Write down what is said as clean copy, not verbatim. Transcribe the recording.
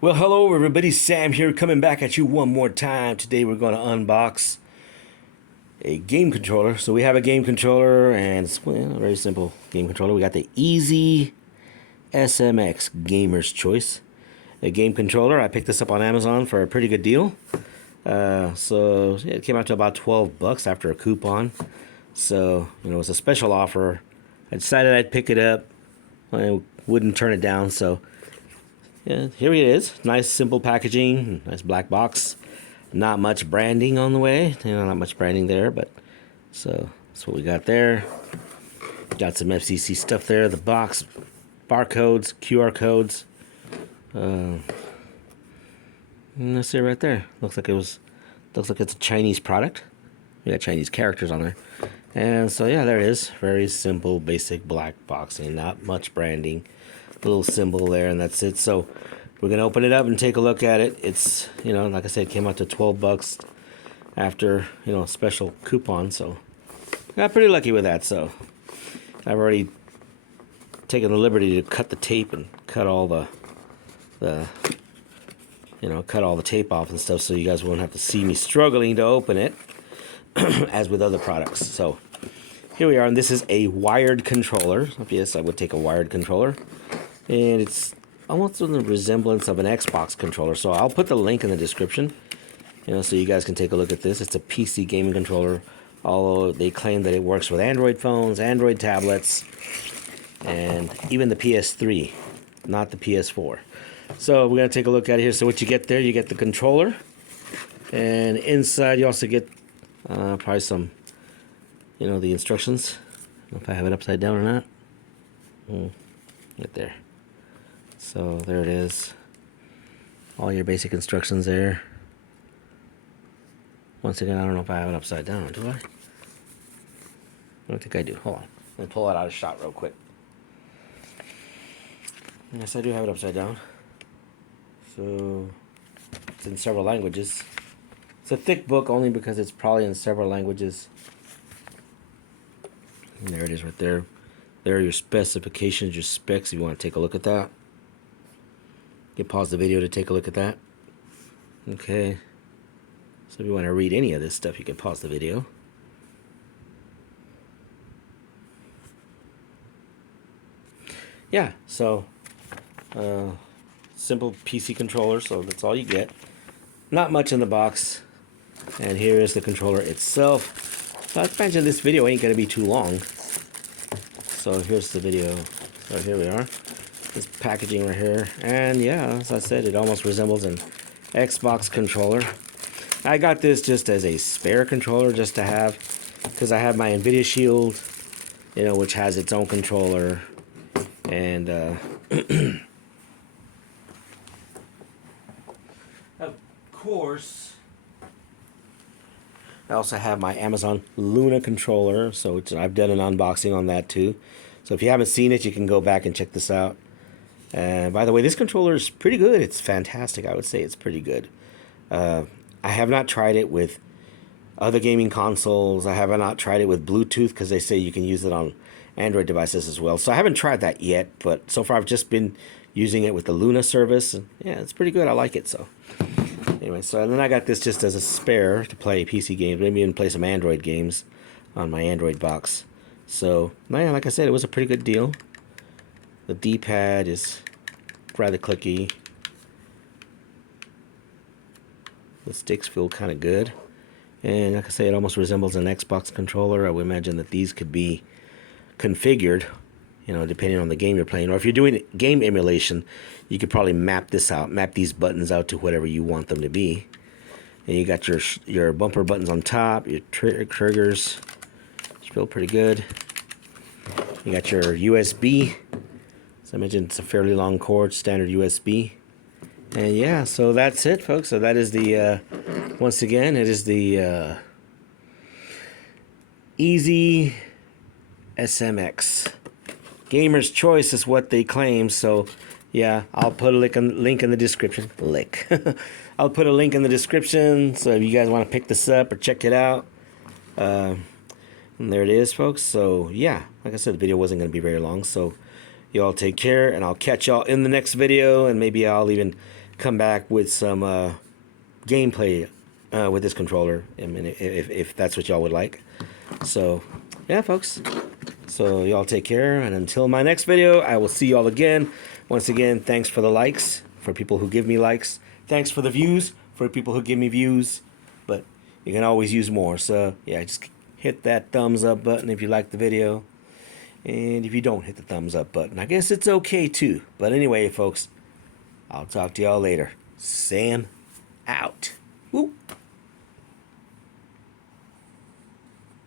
Well, hello everybody, Sam here coming back at you one more time. Today we're going to unbox a game controller. So we have a game controller and it's a very simple game controller. We got the Easy SMX Gamer's Choice. A game controller. I picked this up on Amazon for a pretty good deal. So it came out to about 12 bucks after a coupon. So, it was a special offer. I decided I'd pick it up. I wouldn't turn it down, so yeah, here it is. Nice, simple packaging. Nice black box. Not much branding on the way. Not much branding there, but so that's what we got there. Got some FCC stuff there. The box, barcodes, QR codes. And that's it right there. Looks like it's a Chinese product. We got Chinese characters on there. And so yeah, there it is. Very simple, basic black boxing. Not much branding. Little symbol there, and that's it. So we're gonna open it up and take a look at it. It's, like I said, it came out to 12 bucks after, a special coupon, so I got pretty lucky with that. So I've already taken the liberty to cut the tape and cut all the tape off and stuff, so you guys won't have to see me struggling to open it as with other products. So here we are, and this is a wired controller. Yes, I would take a wired controller. And it's almost in the resemblance of an Xbox controller. So I'll put the link in the description, so you guys can take a look at this. It's a PC gaming controller, although they claim that it works with Android phones, Android tablets, and even the PS3, not the PS4. So we're going to take a look at it here. So what you get there, you get the controller. And inside you also get probably some, the instructions. I don't know if I have it upside down or not. Right there. So there it is. All your basic instructions there. Once again, I don't know if I have it upside down, do I? I don't think I do. Hold on. Let me pull it out of shot real quick. Yes, I do have it upside down. So it's in several languages. It's a thick book only because it's probably in several languages. And there it is right there. There are your specifications, your specs, if you want to take a look at that. You can pause the video to take a look at that. Okay. So if you want to read any of this stuff, you can pause the video. Yeah, so simple PC controller, so that's all you get. Not much in the box. And here is the controller itself. So I imagine this video ain't going to be too long. So here's the video. So here we are. This packaging right here. And yeah, as I said, it almost resembles an Xbox controller. I got this just as a spare controller just to have, because I have my NVIDIA Shield, which has its own controller. And of course, I also have my Amazon Luna controller, so I've done an unboxing on that too. So if you haven't seen it, you can go back and check this out. And by the way, this controller is pretty good. It's fantastic. I would say it's pretty good. I have not tried it with other gaming consoles. I have not tried it with Bluetooth because they say you can use it on Android devices as well. So I haven't tried that yet, but so far I've just been using it with the Luna service. And yeah, it's pretty good. I like it. So anyway, and then I got this just as a spare to play PC games, maybe even play some Android games on my Android box. So, yeah, like I said, it was a pretty good deal. The D-pad is rather clicky. The sticks feel kind of good. And like I say, it almost resembles an Xbox controller. I would imagine that these could be configured, depending on the game you're playing. Or if you're doing game emulation, you could probably map this out, map these buttons out to whatever you want them to be. And you got your bumper buttons on top, your triggers. Feel pretty good. You got your USB. As I mentioned, it's a fairly long cord, standard USB. And yeah, so that's it, folks. So that is the, once again, it is the Easy SMX. Gamer's Choice is what they claim. So yeah, I'll put a link in the description. I'll put a link in the description. So if you guys want to pick this up or check it out. And there it is, folks. So yeah, like I said, the video wasn't going to be very long. So y'all take care, and I'll catch y'all in the next video, and maybe I'll even come back with some gameplay with this controller. I mean, if that's what y'all would like. So, yeah, folks. So y'all take care, and until my next video, I will see y'all again. Once again, thanks for the likes, for people who give me likes. Thanks for the views, for people who give me views. But you can always use more. So, yeah, just hit that thumbs up button if you like the video. And if you don't hit the thumbs up button, I guess it's okay too. But anyway, folks, I'll talk to y'all later. Sam out. Woo.